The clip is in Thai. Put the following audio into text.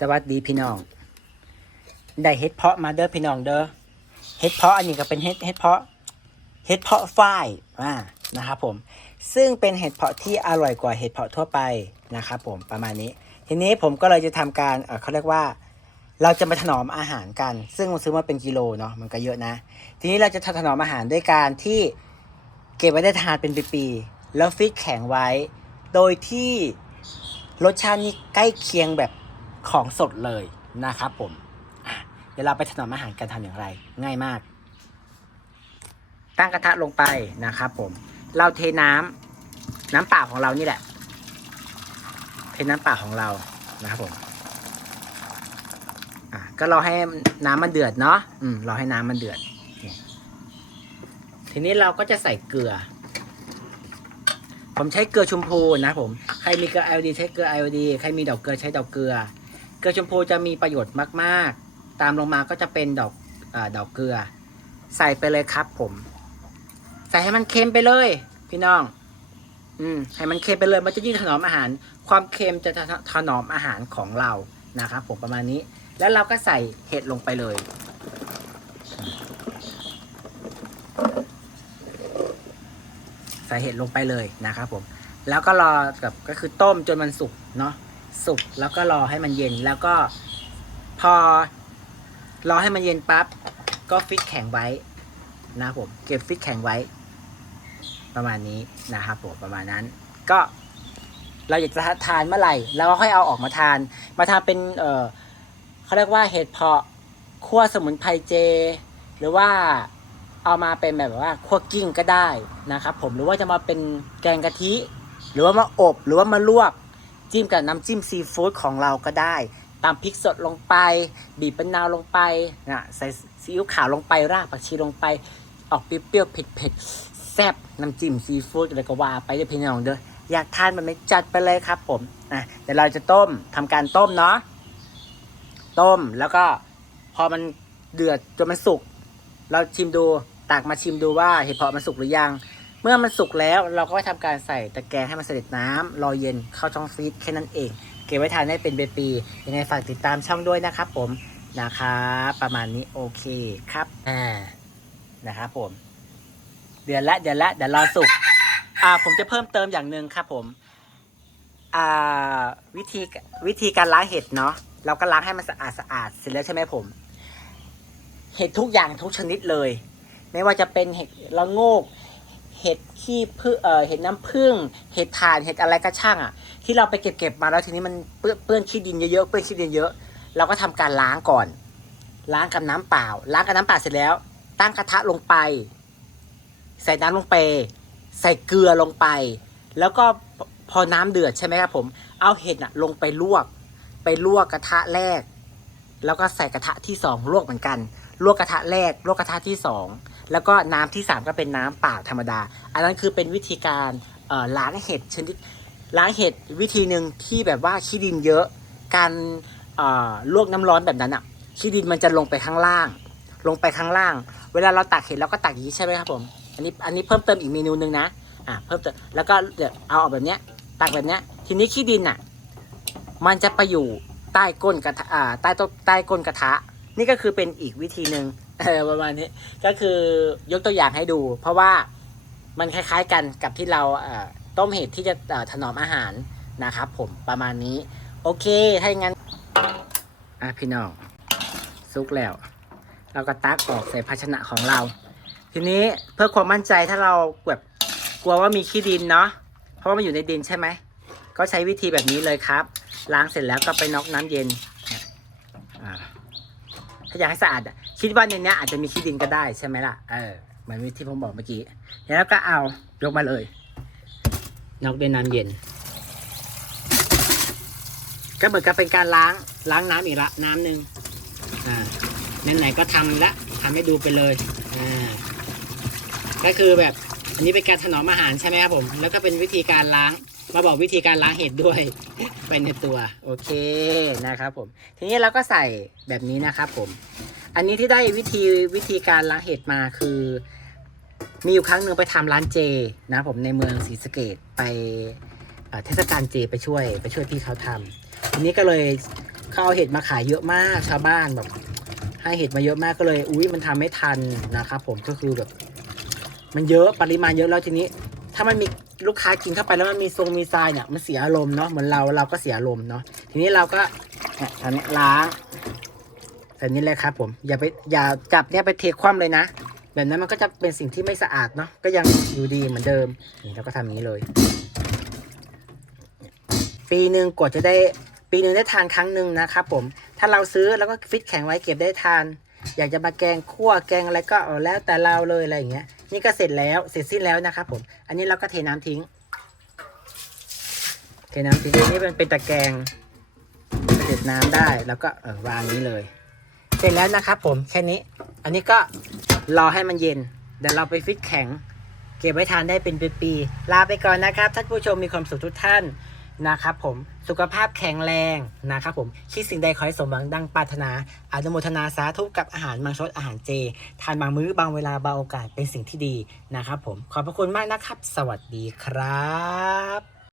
สวัสดีพี่น้อง ได้เฮ็ดเพาะมาเด้อพี่น้องเด้อ เฮ็ดเพาะอันนี้ก็เป็นเฮ็ดเฮ็ดเพาะ เฮ็ดเพาะฝ้ายอ่านะครับผม ซึ่งเป็นเห็ดเพาะที่อร่อยกว่าเห็ดเพาะทั่วไปนะครับผมประมาณนี้ ทีนี้ผมก็เลยจะทำการเอ่อเขาเรียกว่า เราจะมาถนอมอาหารกัน ซึ่งมันซื้อมาเป็นกิโลเนาะมันก็เยอะนะ ทีนี้เราจะถนอมอาหารด้วยการที่เก็บไว้ได้ทานเป็นปีๆแล้วฟิตแข็งไว้ โดยที่รสชาตินี้ใกล้เคียงแบบ ของสดเลยนะครับผมเดี๋ยวเราไปถนอมอาหารกันทำอย่างไร ง่ายมาก ตั้งกระทะลงไปนะครับผม เราเทน้ำน้ำเปล่าของเรานี่แหละ เทน้ำเปล่าของเรานะครับผมก็รอให้น้ำมันเดือดเนาะอืมรอให้น้ำมันเดือด ทีนี้เราก็จะใส่เกลือ ผมใช้เกลือชมพูนะผม ใครมีเกลือไอโอดีใช้เกลือไอโอดี ใครมีดอกเกลือใช้ดอกเกลือ ลือชมพูจะมีประโยชน์มากๆ ตามลงมาก็จะเป็นดอกอดอกเกลือ ใส่ไปเลยครับผม ใส่ให้มันเค็มไปเลย พี่น้อง อืมให้มันเค็มไปเลยมันจะยิ่งถนอมอาหาร ความเค็มจะถนอมอาหารของเรานะครับผมประมาณนี้ แล้วเราก็ใส่เห็ดลงไปเลย ใส่เห็ดลงไปเลยนะครับผม แล้วก็รอกับก็คือต้มจนมันสุกเนาะ สุกแล้วก็รอให้มันเย็นแล้วก็พอรอให้มันเย็นปั๊บก็ฟิตแข็งไว้นะผมเก็บฟิตแข็งไว้ ประมาณนี้นะครับผมประมาณนั้น ก็เราอยากจะทานเมื่อไหร่เราก็ค่อยเอาออกมาทาน มาทำเป็นเออเขาเรียกว่าเห็ดเพาะคั่วสมุนไพรเจ หรือว่าเอามาเป็นแบบว่าคั่วกิ้งก็ได้นะครับผมหรือว่าจะมาเป็นแกงกะทิ หรือว่ามาอบหรือว่ามาลวก จิ้มกับน้ำจิ้มซีฟู้ดของเราก็ได้ตามพริกสดลงไป บีบมะนาวลงไปนะใส่ซีอิ๊วขาวลงไปรากผักชีลงไป ออกเปรี้ยวๆเผ็ดๆแซ่บน้ำจิ้มซีฟู้ดอะไรก็ว่าไปเด้อพี่น้องเด้ออยากทานมันไม่จัดไปเลยครับผมอะเดี๋ยวเราจะต้มทำการต้มเนาะต้มแล้วก็พอมันเดือดจนมันสุก เราชิมดูตักมาชิมดูว่าเห็ดเพาะมันสุกหรือยัง มื่อมันสุกแล้วเราก็ทำการใส่ตะแกรงให้มันเสด็จน้ำรอเย็นเข้าช่องฟรีซแค่นั้นเอง เก็บไว้ทานได้เป็นปีๆยังไงฝากติดตามช่องด้วยนะครับผมนะครับประมาณนี้โอเคครับอ่านะครับผม เดือนละเดือนละเดี๋ยวรอสุกอ่าผมจะเพิ่มเติมอย่างหนึ่งครับผมอ่าวิธีวิธีการล้างเห็ดเนาะเราก็ล้างให้มันสะอาดสะอาดเสร็จแล้วใช่ไหมผม เห็ดทุกอย่างทุกชนิดเลย ไม่ว่าจะเป็นเห็ดละโงก เห็ดขี้พึ่งเอ่อเห็ดน้ำผึ้งเห็ดถ่านเห็ดอะไรก็ช่างอะ ที่เราไปเก็บเก็บมาแล้วทีนี้มันเปื้อนเปื้อนขี้ดินเยอะๆเปื้อนขี้ดินเยอะเราก็ทำการล้างก่อน ล้างกับน้ำเปล่า ล้างกับน้ำเปล่าเสร็จแล้ว ตั้งกระทะลงไป ใส่น้ำลงไป ใส่เกลือลงไป แล้วก็พอน้ำเดือดใช่ไหมครับผม เอาเห็ดอะลงไปลวก ไปลวกกระทะแรก แล้วก็ใส่กระทะที่สองลวกเหมือนกัน ลวกกระทะแรก ลวกกระทะที่สอง แล้วก็น้ำที่สามก็เป็นน้ำเปล่าธรรมดา อันนั้นคือเป็นวิธีการล้างเห็ดชนิดล้างเห็ดวิธีหนึ่งที่แบบว่าขี้ดินเยอะ การลวกน้ำร้อนแบบนั้นอะขี้ดินมันจะลงไปข้างล่าง ลงไปข้างล่าง เวลาเราตักเห็ดเราก็ตักอย่างนี้ใช่ไหมครับผม อันนี้อันนี้เพิ่มเติมอีกเมนูหนึ่งนะอะเพิ่มเติมแล้วก็เดี๋ยวเอาออกแบบเนี้ยตักแบบเนี้ยทีนี้ขี้ดินอะมันจะไปอยู่ใต้ก้นกระทะใต้ต้นใต้ก้นกระทะ นี่ก็คือเป็นอีกวิธีหนึ่ง เออประมาณนี้ก็คือยกตัวอย่างให้ดู เพราะว่ามันคล้ายๆกันกับที่เราเต้มเห็ดที่จะถนอมอาหารนะครับผมประมาณนี้ โอเคถ้าอย่างนั้นอะพี่น้องซุกแล้ว เราก็ตักออกใส่ภาชนะของเรา ทีนี้เพื่อความมั่นใจถ้าเราแบบกลัวว่ามีขี้ดินเนาะเพราะว่ามันอยู่ในดินใช่ไหมก็ใช้วิธีแบบนี้เลยครับ ล้างเสร็จแล้วก็ไปน็อกน้ำเย็นาอยากให้สะอาดอะคิดว่าในเนี้ยอาจจะมีขี้ดินก็ได้ใช่ไหมล่ะเออเหมือนที่ผมบอกเมื่อกี้แล้วก็เอายกมาเลยน็อกด้วยน้ำเย็น ก็เหมือนกับเป็นการล้างล้างน้ำอีกละน้ำหนึ่งอ่าไหนๆก็ทำละทำให้ดูไปเลยอ่าก็คือแบบอันนี้เป็นการถนอมอาหารใช่ไหมครับผม แล้วก็เป็นวิธีการล้าง มาบอกวิธีการล้างเห็ดด้วย ไปในตัวโอเคนะครับผม ทีนี้เราก็ใส่แบบนี้นะครับผม อันนี้ที่ได้วิธีวิธีการล้างเห็ดมาคือ มีอยู่ครั้งหนึ่งไปทำร้านเจนะผมในเมืองศรีสะเกดไปเทศกาลเจไปช่วย ไปช่วยพี่เขาทำทีนี้ก็เลยเขาเอาเห็ดมาขายเยอะมากชาวบ้านแบบให้เห็ดมาเยอะมากก็เลย อุ้ยมันทำไม่ทันนะครับผมก็คือแบบ มันเยอะปริมาณเยอะแล้วทีนี้ ถ้ามันมี ลูกค้ากินเข้าไปแล้วมันมีทรงมีทรายเนี่ยมันเสียอารมณ์เนาะเหมือนเราเราก็เสียอารมณ์เนาะทีนี้เราก็เนี่ยทำนี้ล้างแบบนี้เลยครับผมอย่าไปอย่าจับเนี่ยไปเทคว่ำเลยนะ แบบนั้นมันก็จะเป็นสิ่งที่ไม่สะอาดเนาะก็ยังอยู่ดีเหมือนเดิมนี่เราก็ทำอย่างนี้เลย ปีหนึ่งกว่าจะได้ปีหนึ่งได้ทานครั้งหนึ่งนะครับผมถ้าเราซื้อแล้วก็ฟิตแข็งไว้เก็บได้ทาน อยากจะมาแกงคั่วแกงอะไรก็เอาแล้วแต่เราเลยอะไรอย่างเงี้ย นี่ก็เสร็จแล้วเสร็จสิ้นแล้วนะครับผม อันนี้เราก็เทน้ำทิ้ง เทน้ำทิ้งอันนี้เป็นเป็นตะแกรงเด็ดน้ำได้แล้วก็เออวางนี้เลย เสร็จแล้วนะครับผมแค่นี้ อันนี้ก็รอให้มันเย็นเดี๋ยวเราไปฟิตแข็ง เก็บไว้ทานได้เป็นปีๆลาไปก่อนนะครับท่านผู้ชมมีความสุขทุกท่าน นะครับผมสุขภาพแข็งแรงนะครับผมคิดสิ่งใดขอให้สมหวังดังปรารถนาอนุโมทนาสาธุกับอาหารมังชดอาหารเจ ทานบางมื้อบางเวลาบางโอกาสเป็นสิ่งที่ดีนะครับผมขอบพระคุณมากนะครับ สวัสดีครับ